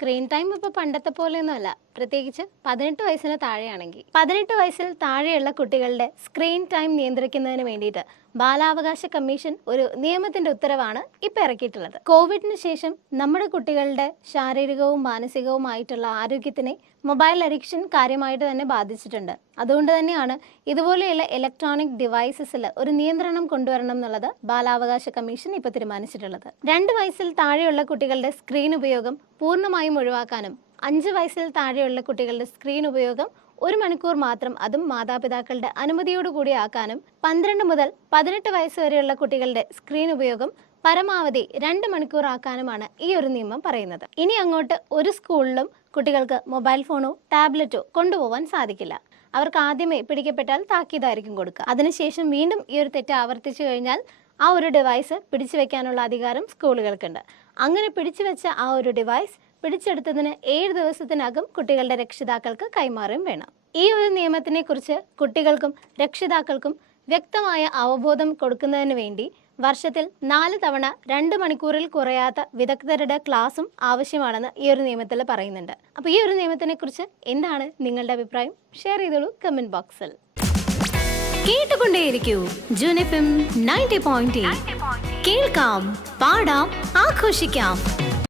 Screen time ഇപ്പോൾ പണ്ടത്തെ പോലെയൊന്നുമല്ല. പ്രത്യേകിച്ച് 18 വയസ്സിന് താഴെയാണെങ്കിൽ 18 വയസ്സിൽ താഴെയുള്ള കുട്ടികളുടെ സ്ക്രീൻ ടൈം നിയന്ത്രിക്കുന്നതിന് വേണ്ടിയിട്ട് ബാലാവകാശ കമ്മീഷൻ ഒരു നിയമത്തിന്റെ ഉത്തരവാണ് ഇപ്പം ഇറക്കിയിട്ടുള്ളത്. കോവിഡിന് ശേഷം നമ്മുടെ കുട്ടികളുടെ ശാരീരികവും മാനസികവുമായിട്ടുള്ള ആരോഗ്യത്തിനെ മൊബൈൽ അഡിക്ഷൻ കാര്യമായിട്ട് തന്നെ ബാധിച്ചിട്ടുണ്ട്. അതുകൊണ്ട് തന്നെയാണ് ഇതുപോലെയുള്ള ഇലക്ട്രോണിക് ഡിവൈസസിൽ ഒരു നിയന്ത്രണം കൊണ്ടുവരണം എന്നുള്ളത് ബാലാവകാശ കമ്മീഷൻ ഇപ്പോൾ തീരുമാനിച്ചിട്ടുള്ളത്. 2 വയസ്സിൽ താഴെയുള്ള കുട്ടികളുടെ സ്ക്രീൻ ഉപയോഗം പൂർണ്ണമായും ഒഴിവാക്കാനും 5 വയസ്സിൽ താഴെയുള്ള കുട്ടികളുടെ സ്ക്രീൻ ഉപയോഗം 1 മണിക്കൂർ മാത്രം, അതും മാതാപിതാക്കളുടെ അനുമതിയോടുകൂടി ആക്കാനും 12 മുതൽ 18 വയസ്സ് വരെയുള്ള കുട്ടികളുടെ സ്ക്രീൻ ഉപയോഗം പരമാവധി 2 മണിക്കൂർ ആക്കാനുമാണ് ഈ ഒരു നിയമം പറയുന്നത്. ഇനി അങ്ങോട്ട് ഒരു സ്കൂളിലും കുട്ടികൾക്ക് മൊബൈൽ ഫോണോ ടാബ്ലറ്റോ കൊണ്ടുപോകാൻ സാധിക്കില്ല. അവർക്ക് ആദ്യമേ പിടിക്കപ്പെട്ടാൽ താക്കീതായിരിക്കും കൊടുക്കുക. അതിനുശേഷം വീണ്ടും ഈ ഒരു തെറ്റ് ആവർത്തിച്ചു കഴിഞ്ഞാൽ ആ ഒരു ഡിവൈസ് പിടിച്ചു വെക്കാനുള്ള അധികാരം സ്കൂളുകൾക്കുണ്ട്. അങ്ങനെ പിടിച്ചു വെച്ച ആ ഒരു ഡിവൈസ് പിടിച്ചെടുത്തതിന് 7 ദിവസത്തിനകം കുട്ടികളുടെ രക്ഷിതാക്കൾക്ക് കൈമാറുകയും വേണം. ഈ ഒരു നിയമത്തിനെ കുറിച്ച് കുട്ടികൾക്കും രക്ഷിതാക്കൾക്കും വ്യക്തമായ അവബോധം കൊടുക്കുന്നതിന് വേണ്ടി വർഷത്തിൽ 4 തവണ 2 മണിക്കൂറിൽ കുറയാത്ത വിദഗ്ധരുടെ ക്ലാസും ആവശ്യമാണെന്ന് ഈ ഒരു നിയമത്തിൽ പറയുന്നുണ്ട്. അപ്പോൾ ഈ ഒരു നിയമത്തിനെ കുറിച്ച് എന്താണ് നിങ്ങളുടെ അഭിപ്രായം? ഷെയർ ചെയ്തോളൂ കമന്റ് ബോക്സിൽ. കേട്ടുകൊണ്ടേയിരിക്കൂ ജൂൺ FM 90.8. കേൾക്കാം, പാടാം, ആഘോഷിക്കാം.